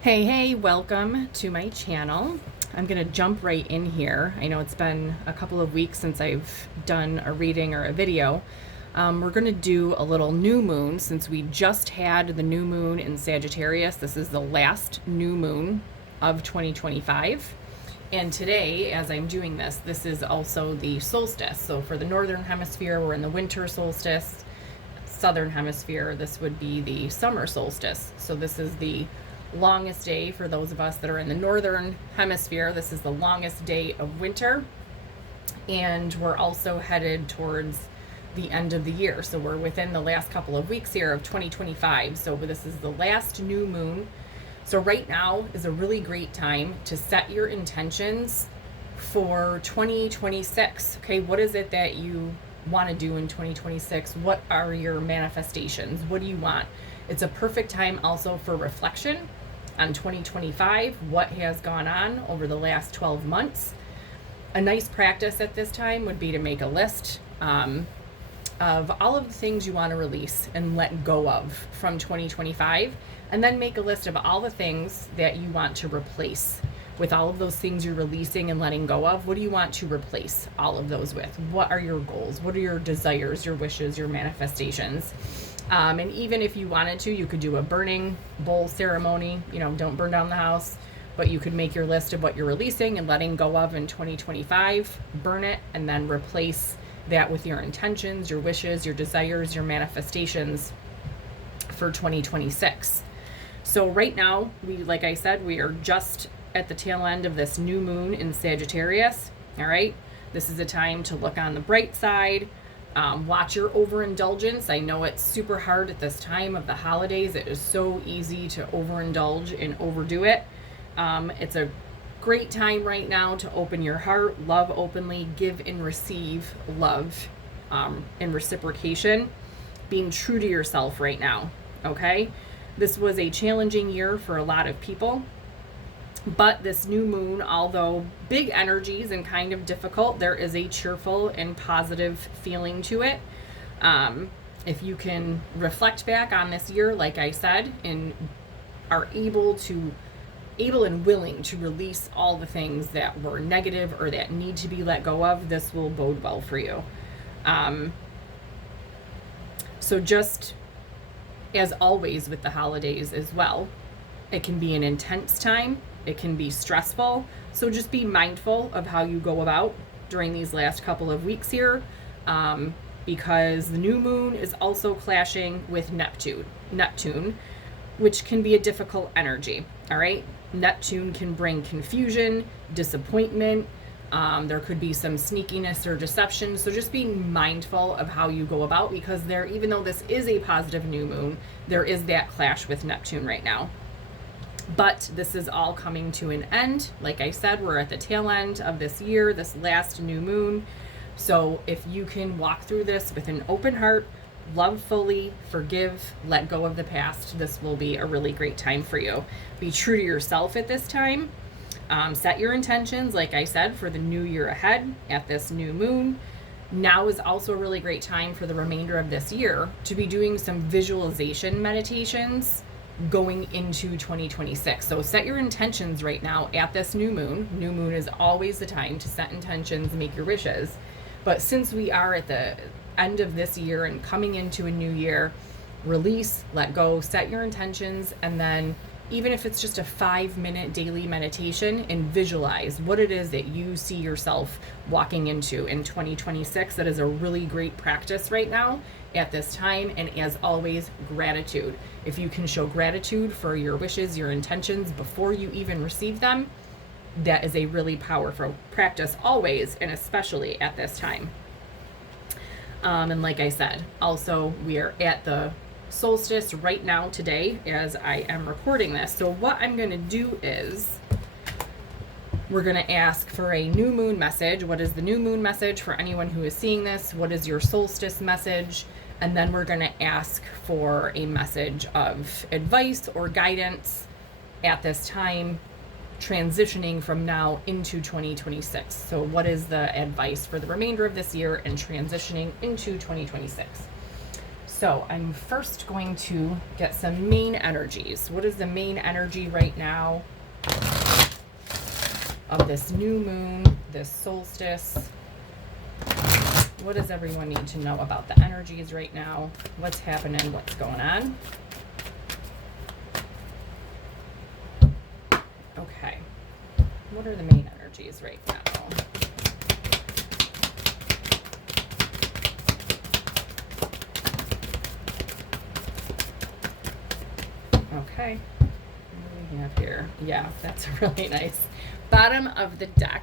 Hey, welcome to my channel. I'm going to jump right in here. I know it's been a couple of weeks since I've done a reading or a video. We're going to do a little new moon since we just had the new moon in Sagittarius. This is the last new moon of 2025. And today, as I'm doing this, this is also the solstice. So for the northern hemisphere, we're in the winter solstice. Southern hemisphere, this would be the summer solstice. So this is the longest day for those of us that are in the northern hemisphere. This is the longest day of winter, and we're also headed towards the end of the year. So we're within the last couple of weeks here of 2025. So this is the last new moon. So right now is a really great time to set your intentions for 2026. Okay, what is it that you want to do in 2026? What are your manifestations? What do you want? It's a perfect time also for reflection on 2025, what has gone on over the last 12 months. A nice practice at this time would be to make a list of all of the things you want to release and let go of from 2025, and then make a list of all the things that you want to replace. With all of those things you're releasing and letting go of, what do you want to replace all of those with? What are your goals? What are your desires, your wishes, your manifestations? And even if you wanted to, you could do a burning bowl ceremony. You know, don't burn down the house, but you could make your list of what you're releasing and letting go of in 2025, burn it, and then replace that with your intentions, your wishes, your desires, your manifestations for 2026. So right now, like I said, we are just at the tail end of this new moon in Sagittarius. All right. This is a time to look on the bright side. Watch your overindulgence. I know it's super hard at this time of the holidays. It is so easy to overindulge and overdo it. It's a great time right now to open your heart, love openly, give and receive love and reciprocation, being true to yourself right now. Okay. This was a challenging year for a lot of people. But this new moon, although big energies and kind of difficult, there is a cheerful and positive feeling to it. If you can reflect back on this year, like I said, and are able and willing to release all the things that were negative or that need to be let go of, this will bode well for you. So just as always with the holidays as well, it can be an intense time. It can be stressful. So just be mindful of how you go about during these last couple of weeks here, because the new moon is also clashing with Neptune, which can be a difficult energy. All right. Neptune can bring confusion, disappointment. There could be some sneakiness or deception. So just being mindful of how you go about, because even though this is a positive new moon, there is that clash with Neptune right now. But this is all coming to an end. Like I said, we're at the tail end of this year, this last new moon. So if you can walk through this with an open heart, love fully, forgive, let go of the past, this will be a really great time for you. Be true to yourself at this time. Set your intentions, like I said, for the new year ahead at this new moon. Now is also a really great time for the remainder of this year to be doing some visualization meditations going into 2026. So set your intentions right now at this new moon. New moon is always the time to set intentions, make your wishes. But since we are at the end of this year and coming into a new year, release, let go, set your intentions, and then even if it's just a 5-minute daily meditation, and visualize what it is that you see yourself walking into in 2026. That is a really great practice right now at this time. And as always, gratitude. If you can show gratitude for your wishes, your intentions before you even receive them, that is a really powerful practice always, and especially at this time. And like I said, also we are at the solstice right now today as I am recording this. So what I'm going to do is we're going to ask for a new moon message. What is the new moon message for anyone who is seeing this? What is your solstice message? And then we're going to ask for a message of advice or guidance at this time, transitioning from now into 2026. So what is the advice for the remainder of this year and transitioning into 2026? So I'm first going to get some main energies. What is the main energy right now of this new moon, this solstice? What does everyone need to know about the energies right now? What's happening? What's going on? Okay. What are the main energies right now? Okay. What do we have here? Yeah, that's really nice. Bottom of the deck,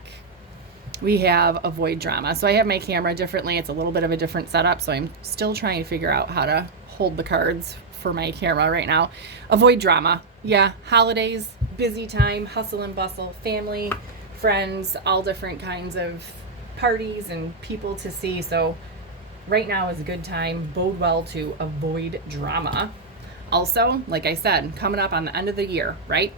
we have avoid drama. So I have my camera differently. It's a little bit of a different setup, so I'm still trying to figure out how to hold the cards for my camera right now. Avoid drama. Yeah, holidays, busy time, hustle and bustle, family, friends, all different kinds of parties and people to see. So right now is a good time, bode well to avoid drama. Also, like I said, coming up on the end of the year, right?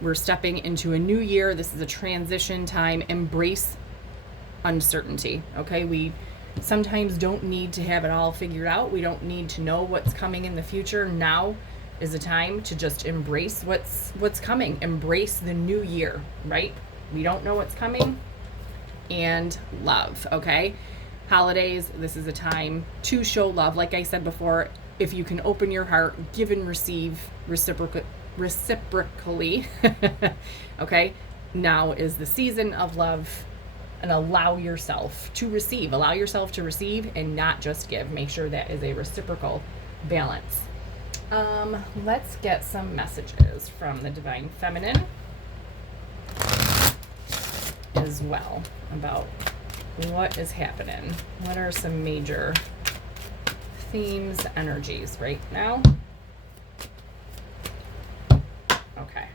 We're stepping into a new year. This is a transition time. Embrace uncertainty, okay? We sometimes don't need to have it all figured out. We don't need to know what's coming in the future. Now is a time to just embrace what's coming. Embrace the new year, right? We don't know what's coming. And love, okay? Holidays, this is a time to show love. Like I said before, if you can open your heart, give and receive reciprocally, okay? Now is the season of love, and allow yourself to receive. Allow yourself to receive and not just give. Make sure that is a reciprocal balance. Let's get some messages from the Divine Feminine as well about what is happening. What are some major themes, energies right now? Okay.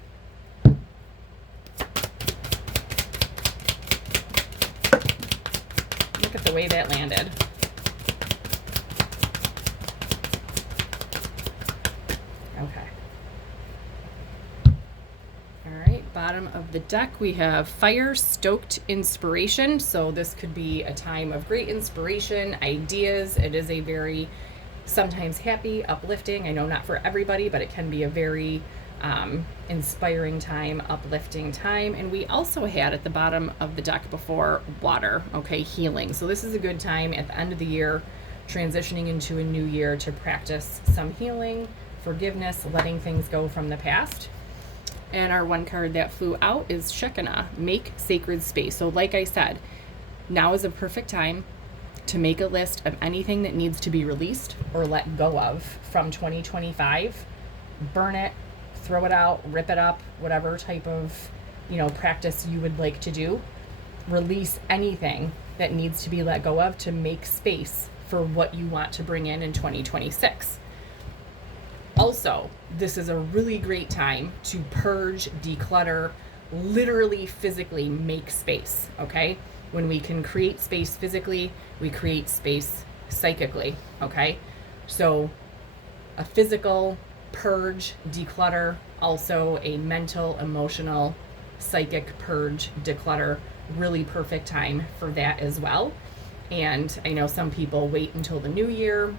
Look at the way that landed. Okay. All right, bottom of the deck, we have fire-stoked inspiration. So this could be a time of great inspiration, ideas. It is a very sometimes happy, uplifting. I know not for everybody, but it can be a very inspiring time, uplifting time. And we also had at the bottom of the deck before water, okay, healing. So this is a good time at the end of the year, transitioning into a new year, to practice some healing, forgiveness, letting things go from the past. And our one card that flew out is Shekinah, make sacred space. So like I said, now is a perfect time to make a list of anything that needs to be released or let go of from 2025. Burn it, throw it out, rip it up, whatever type of, practice you would like to do. Release anything that needs to be let go of to make space for what you want to bring in 2026. Also, this is a really great time to purge, declutter, literally physically make space, okay? When we can create space physically, we create space psychically, okay? So a physical purge, declutter, also a mental, emotional, psychic purge, declutter, really perfect time for that as well. And I know some people wait until the new year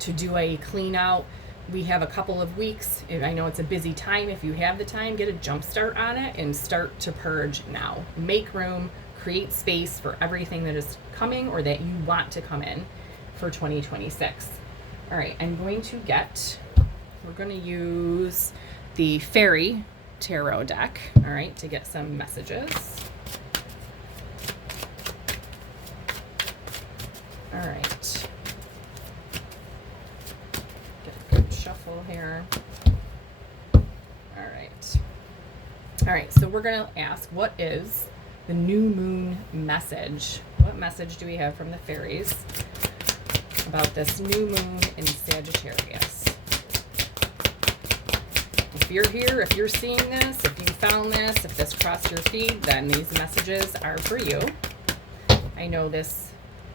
to do a clean out. We have a couple of weeks. I know it's a busy time. If you have the time, get a jump start on it and start to purge now. Make room, create space for everything that is coming or that you want to come in for 2026. All right, we're going to use the Fairy Tarot deck, all right, to get some messages. All right. Get a good shuffle here. All right, so we're going to ask, what is the new moon message? What message do we have from the fairies about this new moon in Sagittarius? If you're here, if you're seeing this, if you found this, if this crossed your feed, then these messages are for you. I know this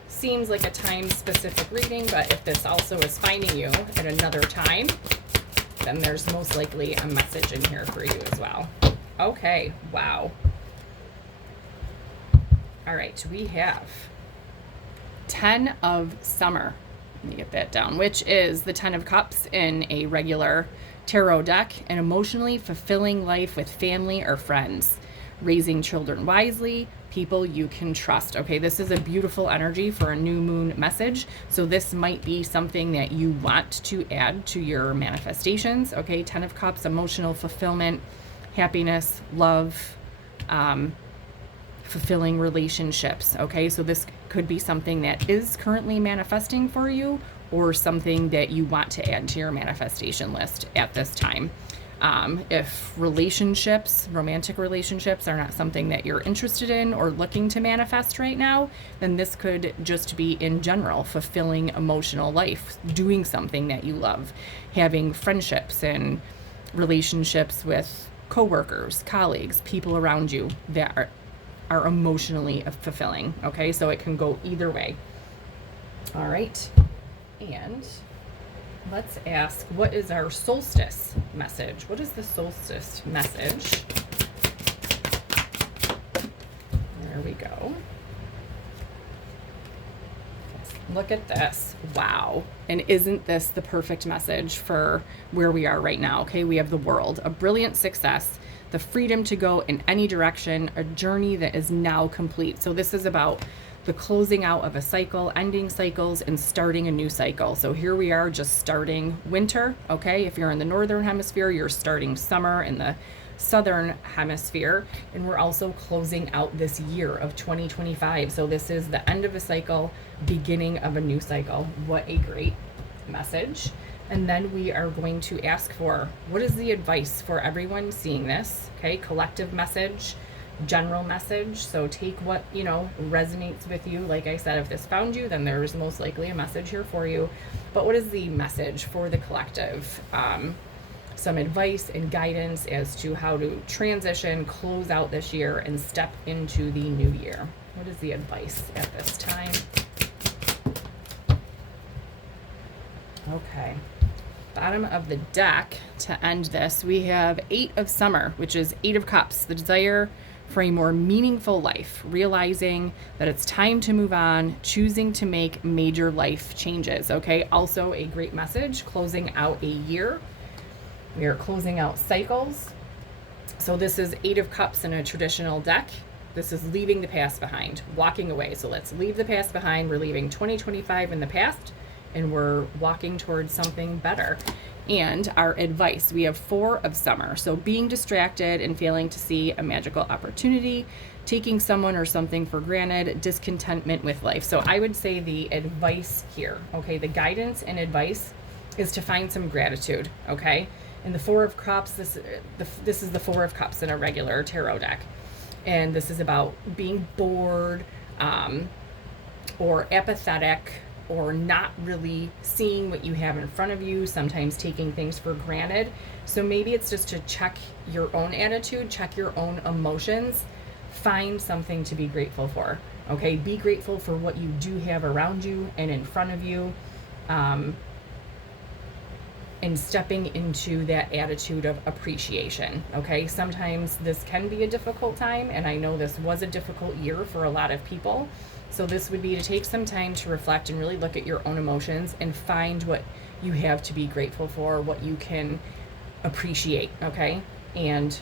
seems like a time-specific reading, but if this also is finding you at another time, then there's most likely a message in here for you as well. Okay, wow. All right, we have 10 of summer. Let me get that down, which is the 10 of Cups in a regular tarot deck. An emotionally fulfilling life with family or friends. Raising children wisely, people you can trust. Okay, this is a beautiful energy for a new moon message. So this might be something that you want to add to your manifestations. Okay, 10 of Cups, emotional fulfillment, happiness, love, fulfilling relationships. Okay, so this could be something that is currently manifesting for you, or something that you want to add to your manifestation list at this time. If relationships, romantic relationships, are not something that you're interested in or looking to manifest right now, then this could just be in general fulfilling emotional life, doing something that you love, having friendships and relationships with coworkers, colleagues, people around you that are emotionally fulfilling. Okay, so it can go either way. All right, and let's ask, what is our solstice message? What is the solstice message? There we go. Look at this. Wow. And isn't this the perfect message for where we are right now? Okay, we have the world, a brilliant success, the freedom to go in any direction, a journey that is now complete. So this is about the closing out of a cycle, ending cycles, and starting a new cycle. So here we are just starting winter, okay? If you're in the northern hemisphere, you're starting summer in the southern hemisphere, and we're also closing out this year of 2025. So this is the end of a cycle, beginning of a new cycle. What a great message. And then we are going to ask for, what is the advice for everyone seeing this? Okay, collective message, general message. So take what, resonates with you. Like I said, if this found you, then there's most likely a message here for you. But what is the message for the collective? Some advice and guidance as to how to transition, close out this year, and step into the new year. What is the advice at this time? Okay. Bottom of the deck to end this, we have 8 of Summer, which is 8 of Cups, the desire for a more meaningful life, realizing that it's time to move on, choosing to make major life changes. Okay, also a great message, closing out a year. We are closing out cycles. So this is 8 of Cups in a traditional deck. This is leaving the past behind, walking away. So let's leave the past behind. We're leaving 2025 in the past, and we're walking towards something better. And our advice, we have 4 of Summer. So being distracted and failing to see a magical opportunity, taking someone or something for granted, discontentment with life. So I would say the advice here, okay, the guidance and advice is to find some gratitude, okay? And the 4 of Cups, this is the 4 of Cups in a regular tarot deck. And this is about being bored, or apathetic, or not really seeing what you have in front of you, sometimes taking things for granted. So maybe it's just to check your own attitude, check your own emotions, find something to be grateful for, okay? Be grateful for what you do have around you and in front of you, and stepping into that attitude of appreciation, okay? Sometimes this can be a difficult time, and I know this was a difficult year for a lot of people. So this would be to take some time to reflect and really look at your own emotions and find what you have to be grateful for, what you can appreciate, okay? And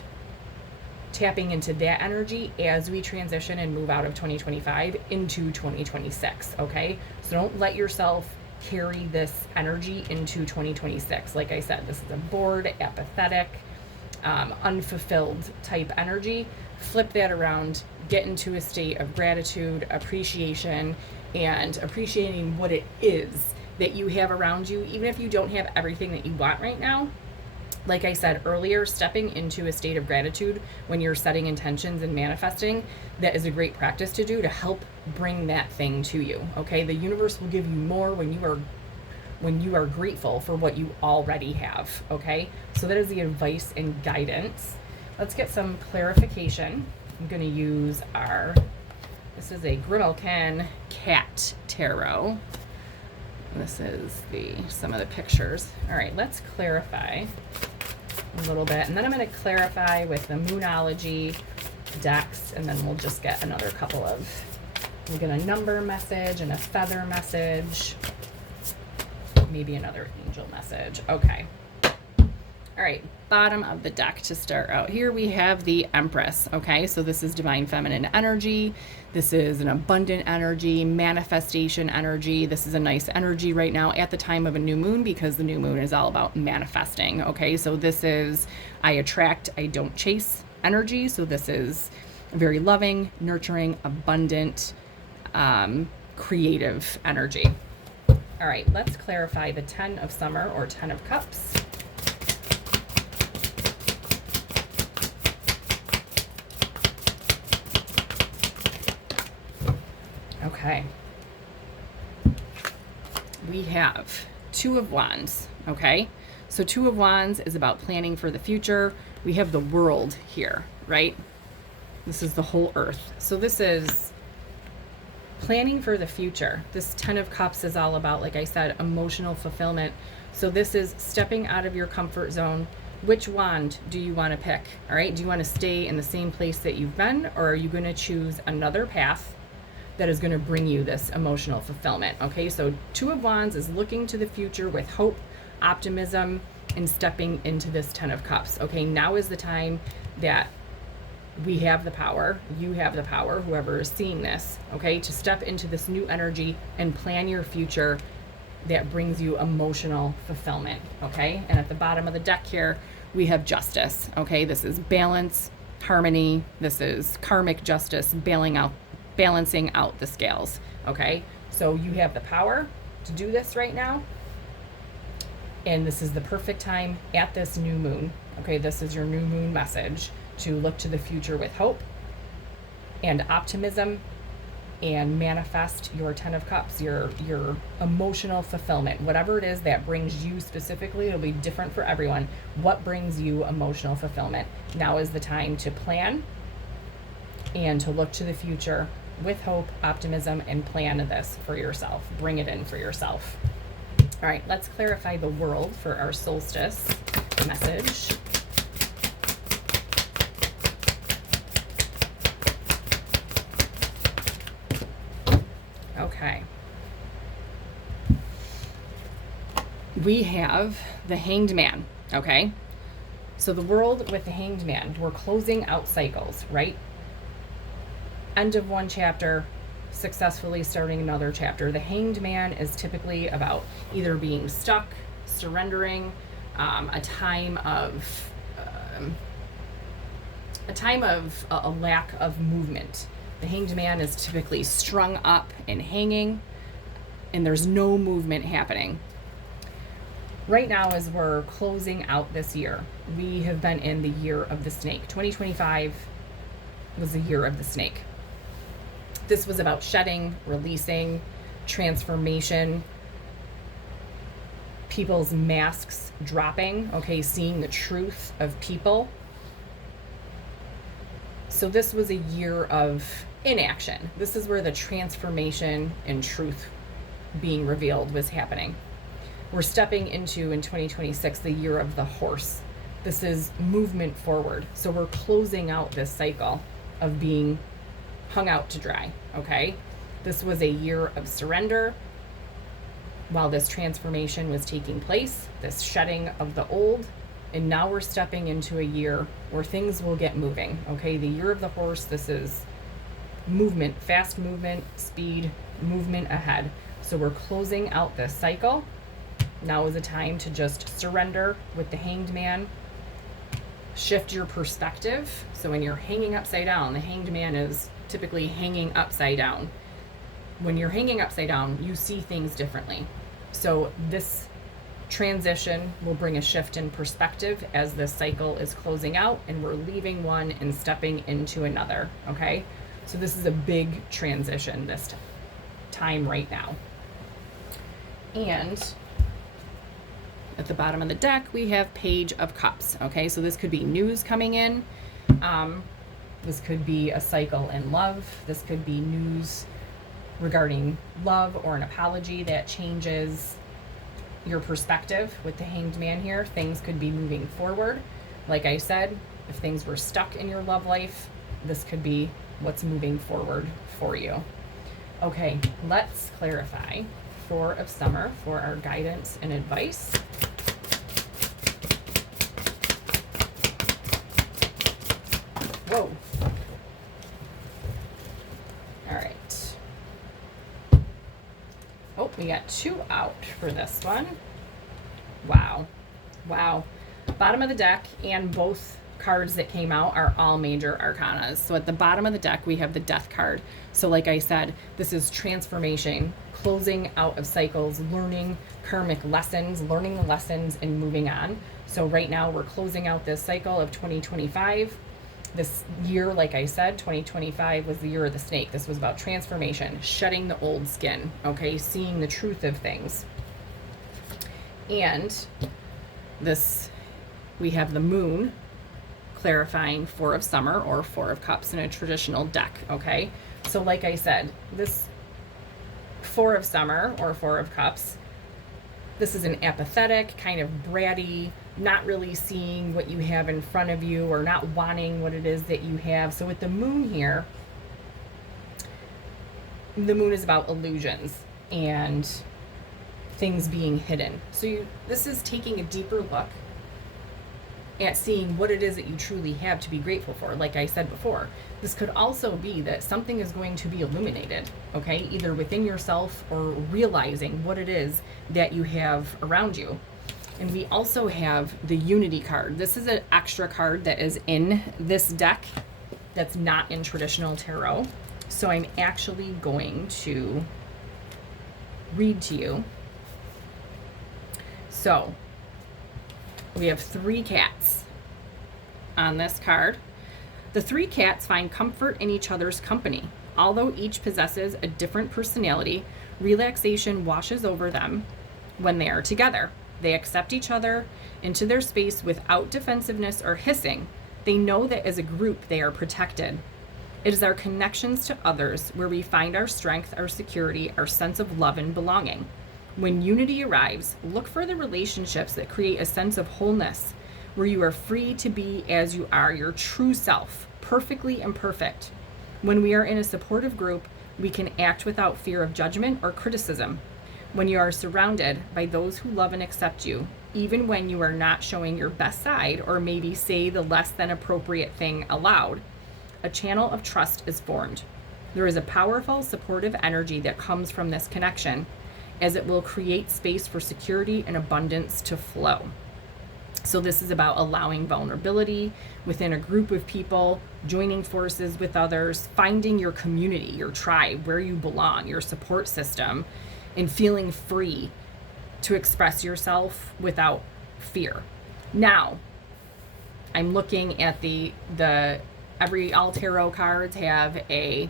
tapping into that energy as we transition and move out of 2025 into 2026, okay? So don't let yourself carry this energy into 2026. Like I said, this is a bored, apathetic, unfulfilled type energy. Flip that around, get into a state of gratitude, appreciation, and appreciating what it is that you have around you, even if you don't have everything that you want right now. Like I said earlier, stepping into a state of gratitude when you're setting intentions and manifesting, that is a great practice to do to help bring that thing to you, okay? The universe will give you more when you are grateful for what you already have, okay? So that is the advice and guidance. Let's get some clarification. I'm going to use this is a Grimalkin Cat Tarot. This is some of the pictures. All right, let's clarify a little bit. And then I'm going to clarify with the Moonology decks, and then we'll just get another couple of, we'll get a number message and a feather message. maybe another angel message. Okay. All right, bottom of the deck to start out. Here we have the Empress, okay? So this is divine feminine energy. This is an abundant energy, manifestation energy. This is a nice energy right now at the time of a new moon, because the new moon is all about manifesting, okay? So this is I attract, I don't chase energy. So this is very loving, nurturing, abundant, creative energy. All right, let's clarify the 10 of Summer or 10 of Cups. Okay. We have Two of Wands, okay? So Two of Wands is about planning for the future. We have the World here, right? This is the whole earth. So this is planning for the future. This 10 of Cups is all about, like I said, emotional fulfillment. So this is stepping out of your comfort zone. Which wand do you want to pick? All right. Do you want to stay in the same place that you've been, or are you going to choose another path that is going to bring you this emotional fulfillment? Okay. So Two of Wands is looking to the future with hope, optimism, and stepping into this 10 of Cups. Okay. Now is the time that we have the power, you have the power, whoever is seeing this, okay, to step into this new energy and plan your future that brings you emotional fulfillment, okay? And at the bottom of the deck here, we have Justice, okay? This is balance, harmony. This is karmic justice, balancing out the scales, okay? So you have the power to do this right now. And this is the perfect time at this new moon, okay? This is your new moon message, to look to the future with hope and optimism and manifest your 10 of Cups, your emotional fulfillment. Whatever it is that brings you specifically, it'll be different for everyone. What brings you emotional fulfillment? Now is the time to plan and to look to the future with hope, optimism, and plan this for yourself. Bring it in for yourself. All right, let's clarify the World for our solstice message. Okay. We have the Hanged Man, okay? So the World with the Hanged Man, we're closing out cycles, right? End of one chapter, successfully starting another chapter. The Hanged Man is typically about either being stuck, surrendering, a time of a lack of movement. The Hanged Man is typically strung up and hanging, and there's no movement happening. Right now, as we're closing out this year, we have been in the year of the snake. 2025 was the year of the snake. This was about shedding, releasing, transformation, people's masks dropping, okay, seeing the truth of people. So this was a year of inaction. This is where the transformation and truth being revealed was happening. We're stepping into, in 2026, the year of the horse. This is movement forward. So we're closing out this cycle of being hung out to dry, okay? This was a year of surrender while this transformation was taking place, this shedding of the old. And now we're stepping into a year where things will get moving, okay? The year of the horse, this is movement, fast movement, speed, movement ahead. So we're closing out this cycle. Now is the time to just surrender with the Hanged Man. Shift your perspective. So when you're hanging upside down, the Hanged Man is typically hanging upside down. When you're hanging upside down, you see things differently. So this transition will bring a shift in perspective as this cycle is closing out and we're leaving one and stepping into another, okay? So this is a big transition this time right now. And at the bottom of the deck, we have Page of Cups, okay? So this could be news coming in. This could be a cycle in love. This could be news regarding love or an apology that changes your perspective with the Hanged Man here. Things could be moving forward. Like I said, if things were stuck in your love life, this could be what's moving forward for you. Okay, let's clarify Four of Summer for our guidance and advice. Whoa. All right. Oh, we got 2 out for this one. Wow. Wow. Bottom of the deck, and both cards that came out are all major arcanas. So at the bottom of the deck, we have the Death card. So like I said, this is transformation, closing out of cycles, learning karmic lessons, learning the lessons and moving on. So right now we're closing out this cycle of 2025. This year, like I said, 2025 was the year of the snake. This was about transformation, shedding the old skin, okay, seeing the truth of things. And this, we have the Moon clarifying Four of Summer or Four of Cups in a traditional deck, okay? So like I said, this Four of Summer or Four of Cups, this is an apathetic, kind of bratty, not really seeing what you have in front of you or not wanting what it is that you have. So with the Moon here, the Moon is about illusions and things being hidden. So this is taking a deeper look at seeing what it is that you truly have to be grateful for. Like I said before, this could also be that something is going to be illuminated, okay? Either within yourself or realizing what it is that you have around you. And we also have the Unity card. This is an extra card that is in this deck that's not in traditional tarot. So I'm actually going to read to you. So we have 3 cats on this card. The 3 cats find comfort in each other's company. Although each possesses a different personality, relaxation washes over them when they are together. They accept each other into their space without defensiveness or hissing. They know that as a group they are protected. It is our connections to others where we find our strength, our security, our sense of love and belonging. When unity arrives, look for the relationships that create a sense of wholeness, where you are free to be as you are, your true self, perfectly imperfect. When we are in a supportive group, we can act without fear of judgment or criticism. When you are surrounded by those who love and accept you, even when you are not showing your best side or maybe say the less than appropriate thing aloud, a channel of trust is formed. There is a powerful, supportive energy that comes from this connection, as it will create space for security and abundance to flow. So this is about allowing vulnerability within a group of people, joining forces with others, finding your community, your tribe, where you belong, your support system, and feeling free to express yourself without fear. Now, I'm looking at all tarot cards have a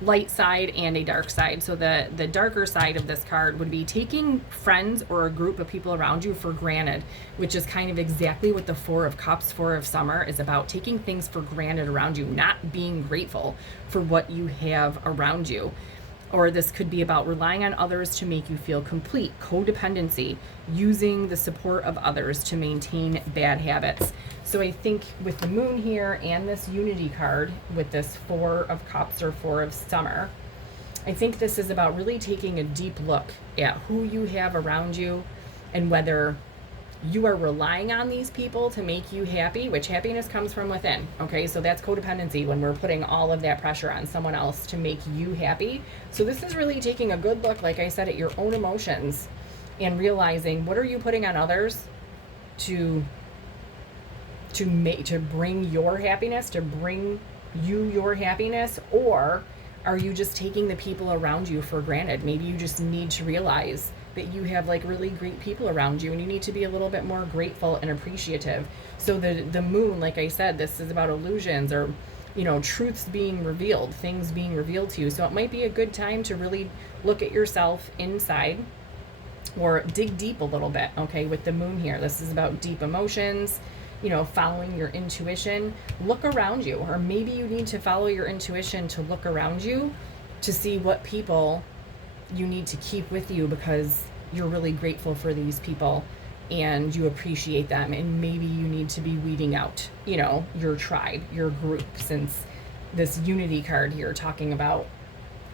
light side and a dark side. So the darker side of this card would be taking friends or a group of people around you for granted, which is kind of exactly what the Four of Cups, Four of Summer is about, taking things for granted around you, not being grateful for what you have around you. Or this could be about relying on others to make you feel complete, codependency, using the support of others to maintain bad habits. So I think with the Moon here and this Unity card with this Four of Cups or Four of Summer, I think this is about really taking a deep look at who you have around you and whether you are relying on these people to make you happy, which happiness comes from within. Okay, so that's codependency, when we're putting all of that pressure on someone else to make you happy. So this is really taking a good look, like I said, at your own emotions and realizing, what are you putting on others to bring your happiness, to bring you your happiness? Or are you just taking the people around you for granted? Maybe you just need to realize that you have like really great people around you and you need to be a little bit more grateful and appreciative. So the Moon, like I said, this is about illusions or, truths being revealed, things being revealed to you. So it might be a good time to really look at yourself inside or dig deep a little bit, okay, with the Moon here. This is about deep emotions, following your intuition. Look around you, or maybe you need to follow your intuition to look around you to see what people you need to keep with you because you're really grateful for these people and you appreciate them, and maybe you need to be weeding out, your tribe, your group, since this Unity card here talking about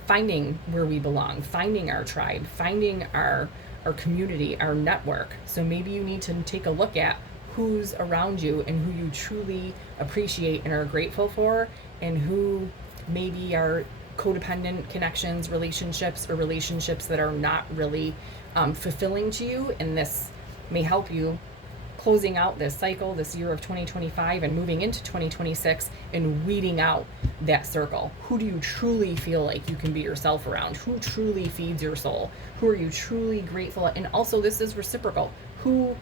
finding where we belong, finding our tribe, finding our community, our network. So maybe you need to take a look at who's around you and who you truly appreciate and are grateful for, and who maybe are codependent connections, relationships, or relationships that are not really fulfilling to you. And this may help you closing out this cycle, this year of 2025, and moving into 2026, and weeding out that circle. Who do you truly feel like you can be yourself around? Who truly feeds your soul? Who are you truly grateful? And also, this is reciprocal. Who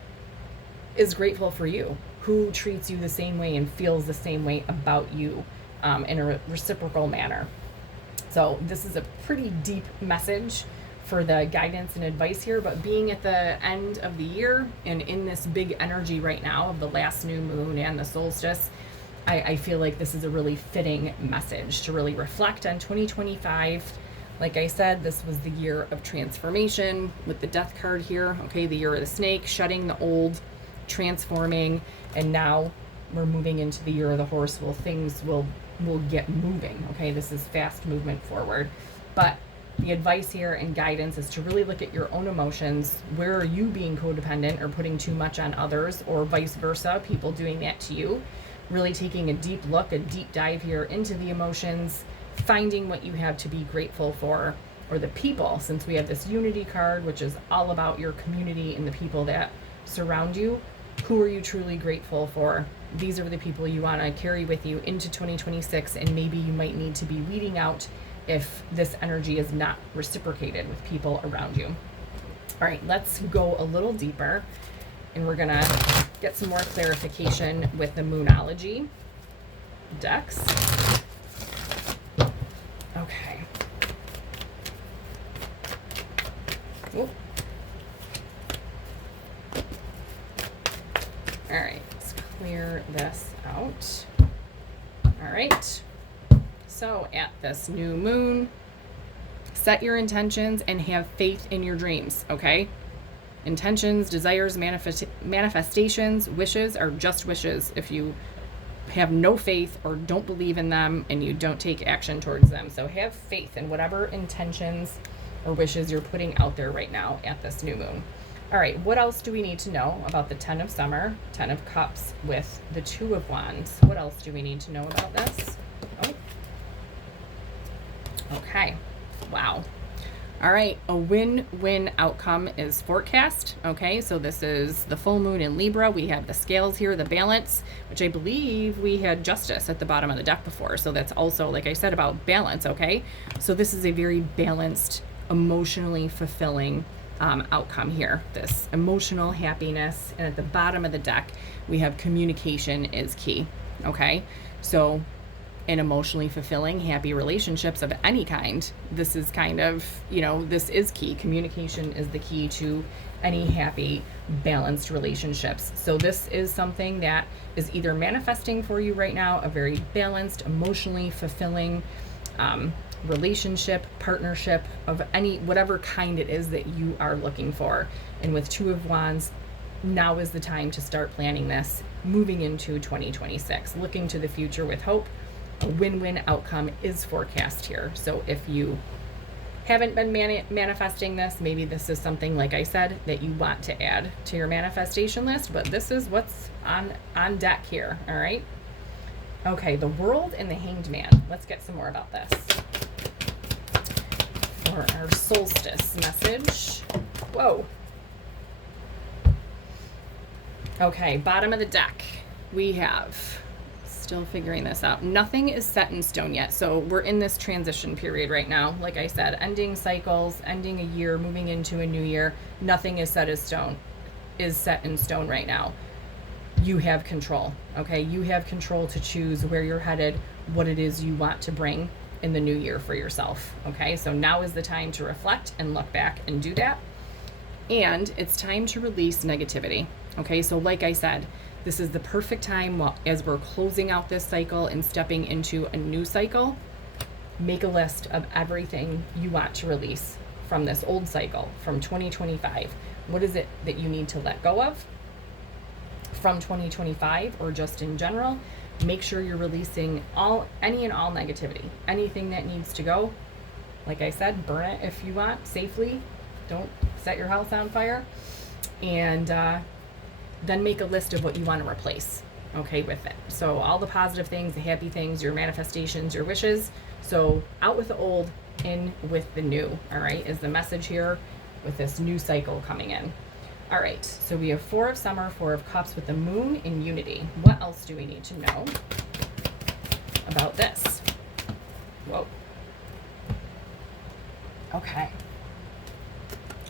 is grateful for you? Who treats you the same way and feels the same way about you in a reciprocal manner? So this is a pretty deep message for the guidance and advice here, but being at the end of the year and in this big energy right now of the last new moon and the solstice, I feel like this is a really fitting message to really reflect on 2025. Like I said, this was the year of transformation with the death card here. Okay, the year of the snake, shedding the old, transforming, and now we're moving into the year of the horse. Well, things will get moving. Okay, this is fast movement forward. But the advice here and guidance is to really look at your own emotions. Where are you being codependent or putting too much on others, or vice versa, people doing that to you? Really taking a deep look, a deep dive here into the emotions, finding what you have to be grateful for, or the people, since we have this unity card, which is all about your community and the people that surround you. Who are you truly grateful for? These are the people you want to carry with you into 2026, and maybe you might need to be weeding out if this energy is not reciprocated with people around you. All right, let's go a little deeper, and we're gonna get some more clarification with the Moonology decks. Okay. Whoop. All right, let's clear this out. All right. So at this new moon, set your intentions and have faith in your dreams, okay? Intentions, desires, manifestations, wishes are just wishes if you have no faith or don't believe in them and you don't take action towards them. So have faith in whatever intentions or wishes you're putting out there right now at this new moon. All right, what else do we need to know about the 10 of Summer, 10 of Cups with the 2 of Wands? What else do we need to know about this? Oh. Okay, wow. All right, a win-win outcome is forecast. Okay, so this is the full moon in Libra. We have the scales here, the balance, which I believe we had justice at the bottom of the deck before. So that's also, like I said, about balance, okay? So this is a very balanced, emotionally fulfilling outcome here, this emotional happiness. And at the bottom of the deck, we have communication is key, okay? So in emotionally fulfilling, happy relationships of any kind, this is kind of, this is key. Communication is the key to any happy, balanced relationships. So this is something that is either manifesting for you right now, a very balanced, emotionally fulfilling relationship, partnership of any, whatever kind it is that you are looking for. And with 2 of Wands, now is the time to start planning this, moving into 2026, looking to the future with hope. A win-win outcome is forecast here. So if you haven't been manifesting this, maybe this is something, like I said, that you want to add to your manifestation list, but this is what's on deck here. All right. Okay, the World and the Hanged Man. Let's get some more about this. For our solstice message. Whoa. Okay, bottom of the deck, we have, still figuring this out, nothing is set in stone yet. So we're in this transition period right now. Like I said, ending cycles, ending a year, moving into a new year. Nothing is set in stone right now. You have control, okay? You have control to choose where you're headed, what it is you want to bring in the new year for yourself, okay? So now is the time to reflect and look back and do that. And it's time to release negativity, okay? So like I said, this is the perfect time as we're closing out this cycle and stepping into a new cycle. Make a list of everything you want to release from this old cycle, from 2025. What is it that you need to let go of from 2025 or just in general? Make sure you're releasing any and all negativity. Anything that needs to go, Like I said, burn it if you want safely. Don't set your house on fire. And then make a list of what you want to replace, okay, with it. So all the positive things, the happy things, your manifestations, your wishes. So out with the old, in with the new, all right, is the message here with this new cycle coming in. All right, so we have 4 of Summer, 4 of Cups with the Moon in unity. What else do we need to know about this? Whoa.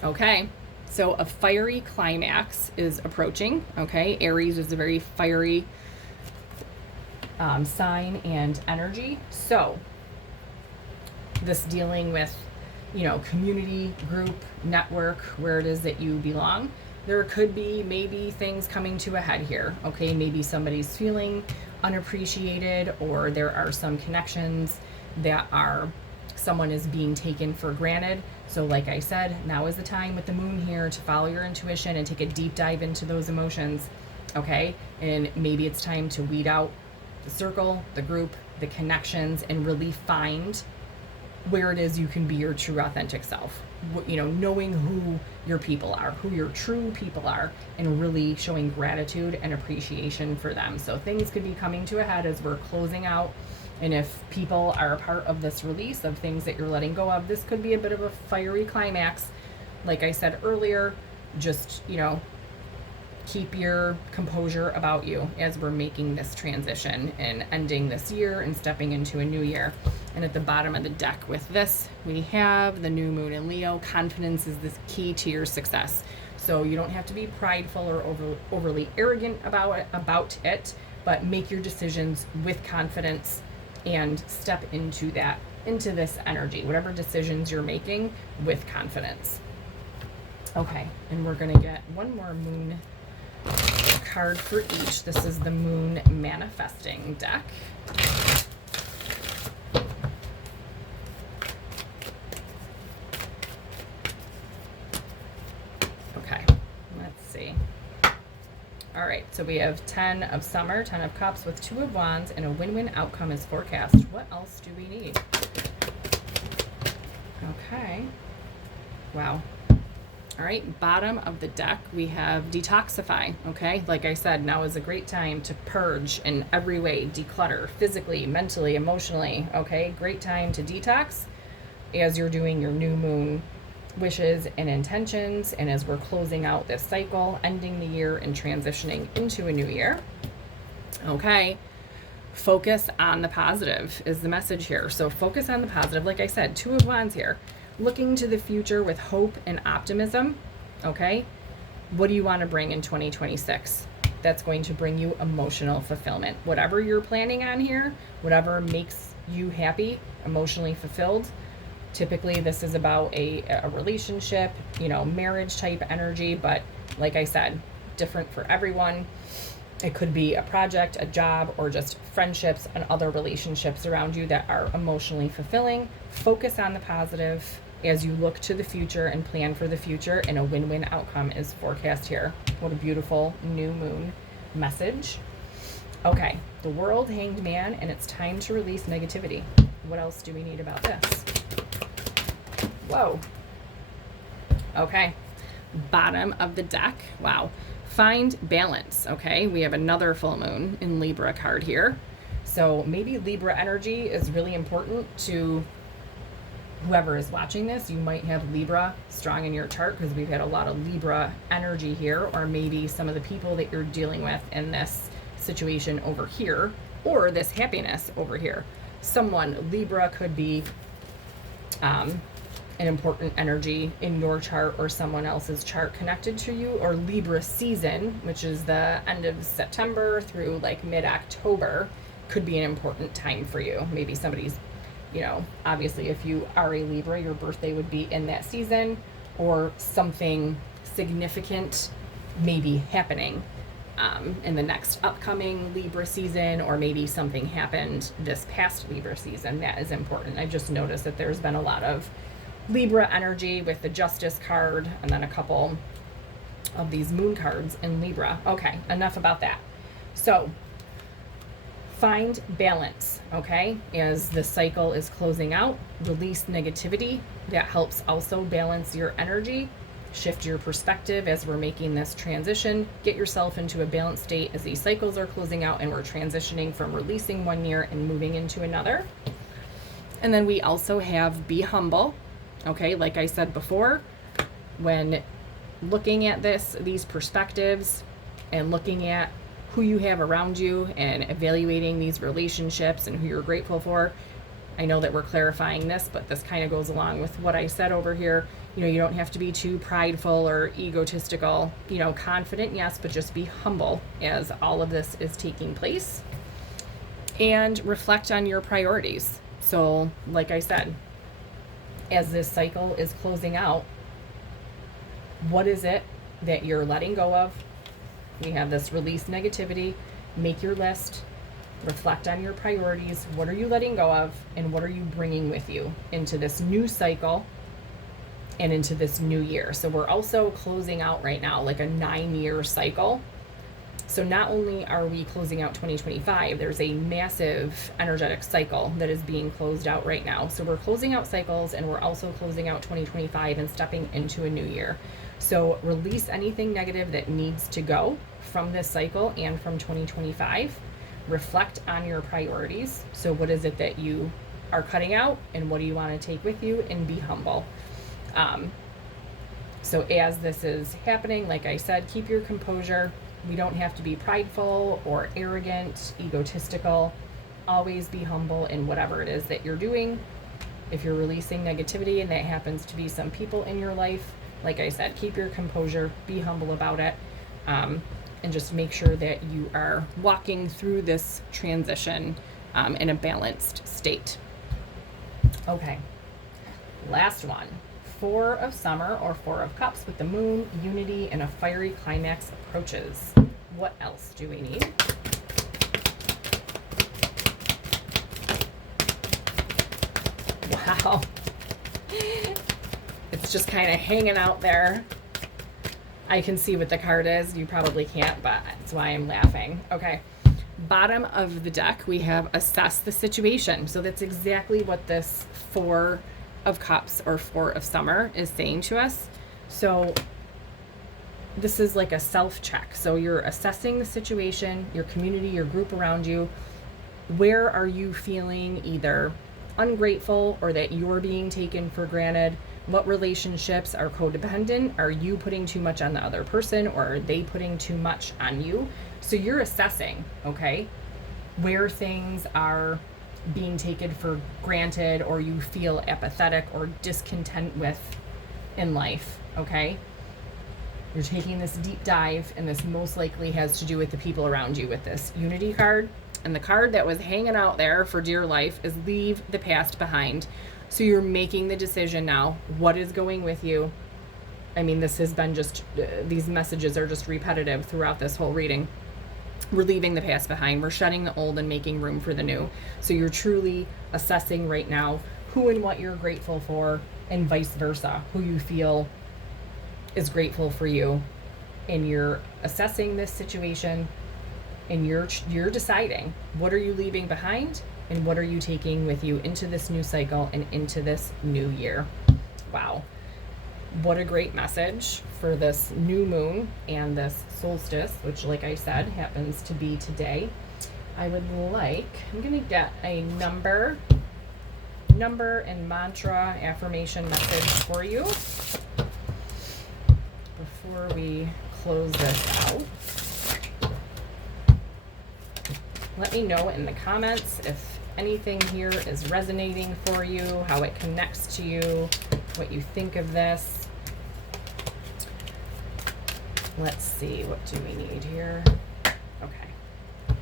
Okay, so a fiery climax is approaching, okay? Aries is a very fiery sign and energy. So this dealing with, you know, community, group, network, where it is that you belong. There could be maybe things coming to a head here, okay? Maybe somebody's feeling unappreciated, or there are some connections that are, someone is being taken for granted. So like I said, now is the time with the moon here to follow your intuition and take a deep dive into those emotions, okay? And maybe it's time to weed out the circle, the group, the connections, and really find where it is you can be your true authentic self. You know, knowing who your people are, who your true people are, and really showing gratitude and appreciation for them. So things could be coming to a head as we're closing out. And if people are a part of this release of things that you're letting go of, this could be a bit of a fiery climax. Like I said earlier, just, you know, keep your composure about you as we're making this transition and ending this year and stepping into a new year. And at the bottom of the deck with this, we have the new moon in Leo. Confidence is the key to your success. So you don't have to be prideful or overly arrogant about it, but make your decisions with confidence and step into this energy, whatever decisions you're making, with confidence. Okay, and we're gonna get one more moon card for each. This is the Moon Manifesting deck. Okay, let's see. All right, so we have 10 of Summer, 10 of Cups with 2 of Wands, and a win-win outcome is forecast. What else do we need? Okay. Wow. All right, bottom of the deck, we have detoxify, okay? Like I said, now is a great time to purge in every way, declutter, physically, mentally, emotionally, okay? Great time to detox as you're doing your new moon wishes and intentions, and as we're closing out this cycle, ending the year and transitioning into a new year. Okay, focus on the positive is the message here. So focus on the positive. Like I said, 2 of Wands here. Looking to the future with hope and optimism, okay? What do you want to bring in 2026? That's going to bring you emotional fulfillment. Whatever you're planning on here, whatever makes you happy, emotionally fulfilled. Typically, this is about a relationship, you know, marriage type energy, but like I said, different for everyone. It could be a project, a job, or just friendships and other relationships around you that are emotionally fulfilling. Focus on the positive as you look to the future and plan for the future, and a win-win outcome is forecast here. What a beautiful new moon message. Okay, the World, Hanged Man, and it's time to release negativity. What else do we need about this? Whoa. Okay, bottom of the deck. Wow. Find balance, okay? We have another full moon in Libra card here. So maybe Libra energy is really important to whoever is watching this. You might have Libra strong in your chart because we've had a lot of Libra energy here, or maybe some of the people that you're dealing with in this situation over here, or this happiness over here. Someone, Libra could be an important energy in your chart or someone else's chart connected to you, or Libra season, which is the end of September through like mid-October, could be an important time for you. Maybe somebody's, you know, obviously if you are a Libra, your birthday would be in that season, or something significant maybe happening in the next upcoming Libra season, or maybe something happened this past Libra season that is important. I just noticed that there's been a lot of Libra energy with the Justice card and then a couple of these moon cards in Libra. Okay, enough about that. So find balance, Okay, as the cycle is closing out, release negativity. That helps also balance your energy, shift your perspective as we're making this transition. Get yourself into a balanced state as these cycles are closing out and we're transitioning from releasing one year and moving into another. And then we also have be humble. Okay, like I said before, when looking at these perspectives and looking at who you have around you and evaluating these relationships and who you're grateful for. I know that we're clarifying this, but this kind of goes along with what I said over here. You know, you don't have to be too prideful or egotistical, you know, confident, yes, but just be humble as all of this is taking place, and reflect on your priorities. So, like I said, as this cycle is closing out, what is it that you're letting go of? We have this release negativity, make your list, reflect on your priorities. What are you letting go of, and what are you bringing with you into this new cycle and into this new year? So we're also closing out right now like a 9-year cycle. So not only are we closing out 2025, there's a massive energetic cycle that is being closed out right now. So we're closing out cycles, and we're also closing out 2025 and stepping into a new year. So release anything negative that needs to go from this cycle and from 2025. Reflect on your priorities. So what is it that you are cutting out, and what do you want to take with you, and be humble. So as this is happening, like I said, keep your composure. We don't have to be prideful or arrogant, egotistical. Always be humble in whatever it is that you're doing. If you're releasing negativity and that happens to be some people in your life, like I said, keep your composure, be humble about it, and just make sure that you are walking through this transition in a balanced state. Okay, last one. 4 of Summer or 4 of Cups with the Moon, unity, and a fiery climax approaches. What else do we need? Wow. It's just kind of hanging out there. I can see what the card is. You probably can't, but that's why I'm laughing. Okay. Bottom of the deck, we have assess the situation. So that's exactly what this 4 of Cups or 4 of Summer is saying to us. So this is like a self-check. So you're assessing the situation, your community, your group around you. Where are you feeling either ungrateful or that you're being taken for granted? What relationships are codependent? Are you putting too much on the other person, or are they putting too much on you? So you're assessing, okay, where things are being taken for granted or you feel apathetic or discontent with in life, okay? You're taking this deep dive, and this most likely has to do with the people around you with this Unity card. And the card that was hanging out there for dear life is leave the past behind. So you're making the decision now. What is going with you? I mean, this has been just, these messages are just repetitive throughout this whole reading. We're leaving the past behind. We're shutting the old and making room for the new. So you're truly assessing right now who and what you're grateful for, and vice versa, who you feel is grateful for you. And you're assessing this situation, and you're deciding what are you leaving behind and what are you taking with you into this new cycle and into this new year. Wow. What a great message for this new moon and this solstice, which, like I said, happens to be today. I'm going to get a number and mantra affirmation message for you before we close this out. Let me know in the comments if anything here is resonating for you, how it connects to you, what you think of this. Let's see, what do we need here? Okay.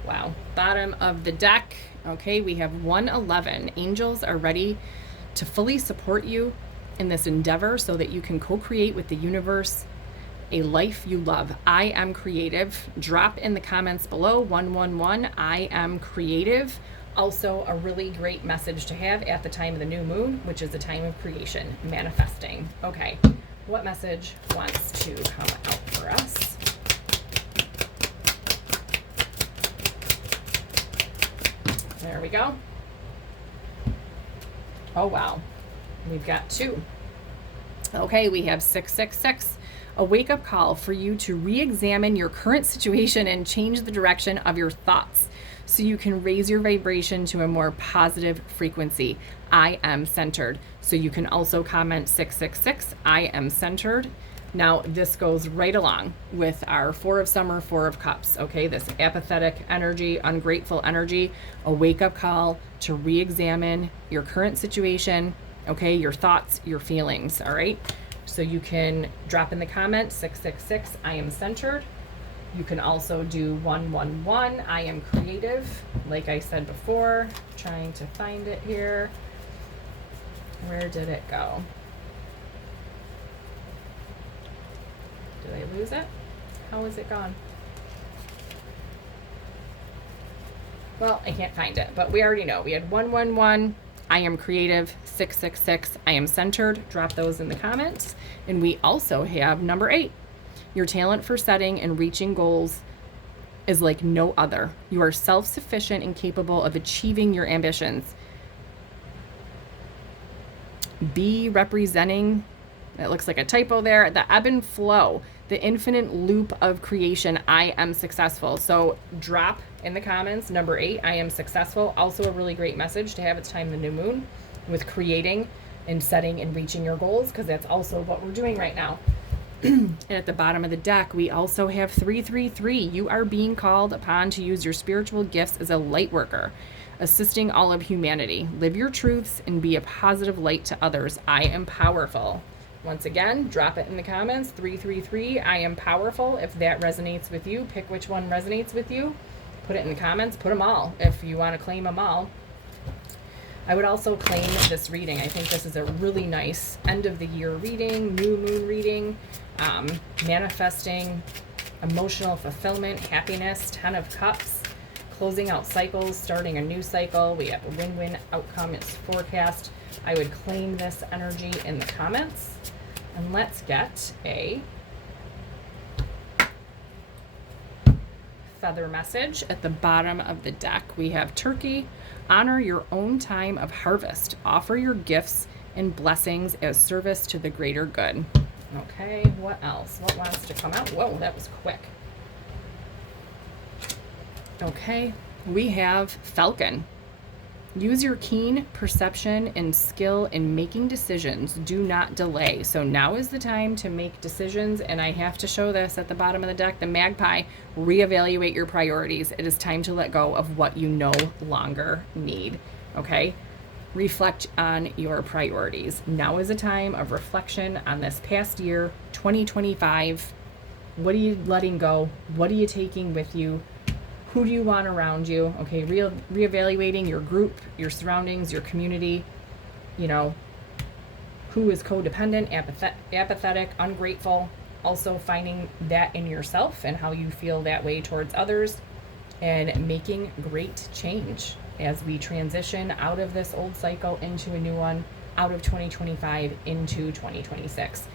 Wow. Bottom of the deck. Okay, we have 111. Angels are ready to fully support you in this endeavor so that you can co-create with the universe a life you love. I am creative. Drop in the comments below, 111, I am creative. Also a really great message to have at the time of the new moon, which is the time of creation, manifesting. Okay, what message wants to come out for us? There we go. Oh, wow. We've got 2. Okay, we have 666. A wake-up call for you to re-examine your current situation and change the direction of your thoughts so you can raise your vibration to a more positive frequency. I am centered. So you can also comment 666, I am centered. Now, this goes right along with our 4 of Summer, 4 of Cups, okay? This apathetic energy, ungrateful energy, a wake-up call to re-examine your current situation, okay? Your thoughts, your feelings, all right? So you can drop in the comments, 666, I am centered. You can also do 111, I am creative. Like I said before, trying to find it here. Where did it go? Did I lose it? How is it gone? Well, I can't find it, but we already know. We had 111, I am creative, 666, I am centered. Drop those in the comments. And we also have number 8. Your talent for setting and reaching goals is like no other. You are self-sufficient and capable of achieving your ambitions. Be representing, it looks like a typo there, the ebb and flow, the infinite loop of creation. I am successful. So drop in the comments, number 8, I am successful. Also a really great message to have its time the new moon with creating and setting and reaching your goals, because that's also what we're doing right now. And at the bottom of the deck, we also have 333. You are being called upon to use your spiritual gifts as a light worker, assisting all of humanity. Live your truths and be a positive light to others. I am powerful. Once again, drop it in the comments, 333, I am powerful. If that resonates with you, pick which one resonates with you. Put it in the comments, put them all if you want to claim them all. I would also claim this reading. I think this is a really nice end of the year reading, new moon reading, manifesting emotional fulfillment, happiness, 10 of Cups, closing out cycles, starting a new cycle. We have a win-win outcome. It's forecast. I would claim this energy in the comments. And let's get a feather message. At the bottom of the deck, we have Turkey. Honor your own time of harvest. Offer your gifts and blessings as service to the greater good. Okay, what else? What wants to come out? Whoa, that was quick. Okay, we have Falcon. Use your keen perception and skill in making decisions. Do not delay. So now is the time to make decisions, and I have to show this at the bottom of the deck, the magpie. Reevaluate your priorities. It is time to let go of what you no longer need, okay? Reflect on your priorities. Now is a time of reflection on this past year, 2025. What are you letting go? What are you taking with you? Who do you want around you? Okay, reevaluating your group, your surroundings, your community. You know, who is codependent, apathetic, ungrateful. Also finding that in yourself and how you feel that way towards others, and making great change as we transition out of this old cycle into a new one, out of 2025 into 2026.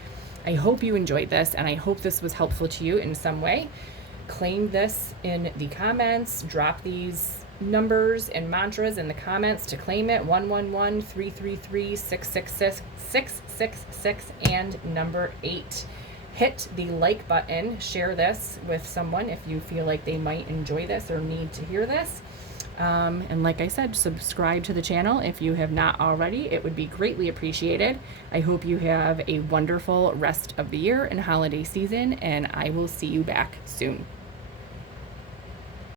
I hope you enjoyed this, and I hope this was helpful to you in some way. Claim this in the comments. Drop these numbers and mantras in the comments to claim it. 111, 333, 666, 666, and number 8. Hit the like button. Share this with someone if you feel like they might enjoy this or need to hear this. And like I said, subscribe to the channel if you have not already. It would be greatly appreciated. I hope you have a wonderful rest of the year and holiday season, and I will see you back soon.